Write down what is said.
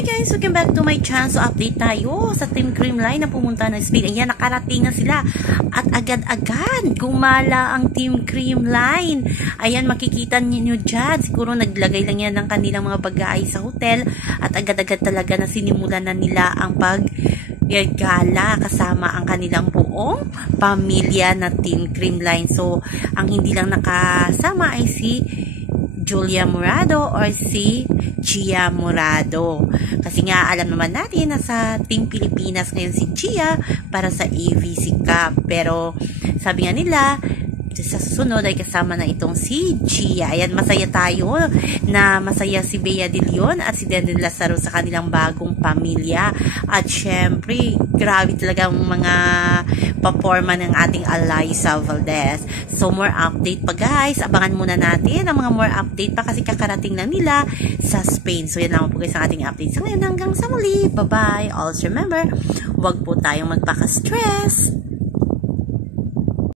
Hi guys! Welcome back to my channel. So update tayo sa Team Creamline na pumunta ng Spain. Ayan, nakarating na sila. At agad-agad gumala ang Team Creamline. Ayan, makikita niyo dyan. Siguro naglagay lang yan ng kanilang mga bagay sa hotel. At agad-agad talaga na sinimulan na nila ang paggala kasama ang kanilang buong pamilya na Team Creamline. So, ang hindi lang nakasama ay si Julia Morado or si Gia Morado. Kasi nga alam naman natin na sa Team Pilipinas ngayon si Gia para sa AVC Cup. Pero sabi nga nila, sa susunod ay kasama na itong si Gia. Ayan, masaya tayo na masaya si Bea De Leon at si Denden Lazaro sa kanilang bagong pamilya. At syempre, grabe talaga ang mga performa ng ating Alyssa Valdez. So, more update pa guys. Abangan muna natin ang mga more update pa kasi kakarating lang nila sa Spain. So, yan lang po guys ang ating update. So, ngayon hanggang sa muli. Bye-bye. Also remember, huwag po tayong magpaka-stress.